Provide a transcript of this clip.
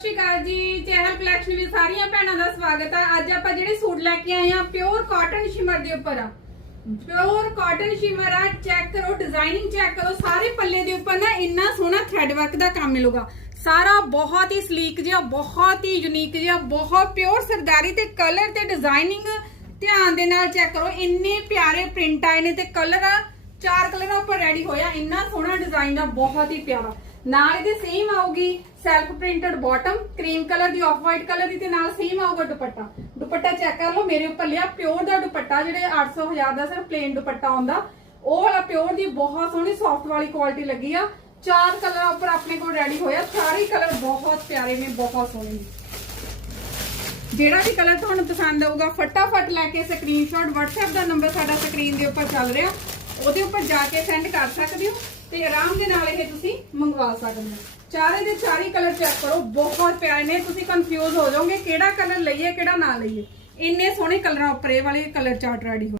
ਸਤਿ ਜੀ, channel collection ਵਿੱਚ ਸਾਰੀਆਂ ਭੈਣਾਂ ਦਾ ਸਵਾਗਤ ਹੈ ਅੱਜ ਆਪਾਂ ਜਿਹੜੇ ਸੂਟ ਲੈ ਕੇ ਆਏ ਆ ਪਿਓਰ ਕਾਟਨ ਸ਼ਿਮਰ ਦੇ ਉੱਪਰ ਆ। ਪਿਓਰ ਕਾਟਨ ਸ਼ਿਮਰ ਆ ਚੈੱਕ ਕਰੋ ਡਿਜ਼ਾਈਨਿੰਗ ਚੈੱਕ ਕਰੋ, ਸਾਰੇ ਪੱਲੇ ਦੇ ਉੱਪਰ ਨਾ ਇੰਨਾ ਸੋਹਣਾ ਥ੍ਰੈਡ ਵਰਕ ਦਾ ਕੰਮ ਮਿਲੂਗਾ। ਸਾਰਾ ਬਹੁਤ ਹੀ ਸਲੀਕ ਜਿਹਾ, ਬਹੁਤ ਹੀ ਯੂਨੀਕ ਜਿਹਾ, ਬਹੁਤ ਪਿਓਰ ਸਰਦਾਰੀ ਤੇ ਕਲਰ ਤੇ ਡਿਜ਼ਾਈਨਿੰਗ ਧਿਆਨ ਦੇ ਨਾਲ ਚੈੱਕ ਕਰੋ। ਇੰਨੇ ਪਿਆਰੇ ਪ੍ਰਿੰਟ ਆਏ ਨੇ ਤੇ ਕਲਰ ਚਾਰ ਕਲਰਾਂ ਉੱਪਰ ਰੈਡੀ ਹੋਇਆ। ਇੰਨਾ ਸੋਹਣਾ ਡਿਜ਼ਾਈਨ ਆ, ਬਹੁਤ ਹੀ ਪਿਆਰਾ। ਨਾਲ ਇਹਦੇ ਸੇਮ ਆਊਗੀ self printed bottom cream colour ਦੀ ਆਫ ਵਾਈਟ ਕਲਰ ਦੀ ਤੇ ਨਾਲ ਸੇਮ ਆਊਗਾ ਦੁਪੱਟਾ। ਦੁਪੱਟਾ ਚੈੱਕ ਕਰ ਲਓ, ਮੇਰੇ ਉੱਪਰ ਲਿਆ ਪਿਓਰ ਦਾ ਦੁਪੱਟਾ, ਜਿਹੜੇ 800 1000 ਦਾ ਸਿਰਫ ਪਲੇਨ ਦੁਪੱਟਾ ਆਉਂਦਾ। ਉਹ ਵਾਲਾ ਪਿਓਰ ਦੀ ਬਹੁਤ ਸੋਹਣੀ ਸੌਫਟ ਵਾਲੀ ਕੁਆਲਿਟੀ ਲੱਗੀ ਆ। ਚਾਰ ਕਲਰ ਉੱਪਰ ਆਪਣੇ ਕੋਲ ਰੈਡੀ ਹੋਇਆ। ਸਾਰੇ ਕਲਰ ਬਹੁਤ ਪਿਆਰੇ ਨੇ, ਬਹੁਤ ਸੋਹਣੇ ਨੇ। ਜਿਹੜਾ ਵੀ ਕਲਰ ਤੁਹਾਨੂੰ ਪਸੰਦ ਆਊਗਾ, ਫਟਾਫਟ ਲੈ ਕੇ ਸਕਰੀਨਸ਼ਾਟ WhatsApp ਦਾ ਨੰਬਰ ਸਾਡਾ ਸਕਰੀਨ ਦੇ ਉੱਪਰ ਚੱਲ ਰਿਹਾ। ਉਹਦੇ ਉੱਪਰ ਜਾ ਕੇ ਸੈਂਡ ਕਰ ਸਕਦੇ ਹੋ। ਤੇ ਆਰਾਮ ਦੇ ਨਾਲ ਇਹ ਤੁਸੀਂ ਮੰਗਵਾ ਸਕਦੇ ਹੋ। ਚਾਰੇ ਦੇ ਚਾਰੇ ਕਲਰ ਚੈੱਕ ਕਰੋ, ਬਹੁਤ ਪਿਆਰੇ ਨੇ। ਤੁਸੀਂ ਕਨਫਿਊਜ਼ ਹੋ ਜਾਓਗੇ ਕਿਹੜਾ ਕਲਰ ਲਈਏ, ਕਿਹੜਾ ਨਾ ਲਈਏ। ਇੰਨੇ ਸੋਹਣੇ ਕਲਰਾਂ ਉੱਪਰ ਇਹ ਵਾਲੇ ਕਲਰ ਚਾਰਟ ਰੈਡੀ ਹੋ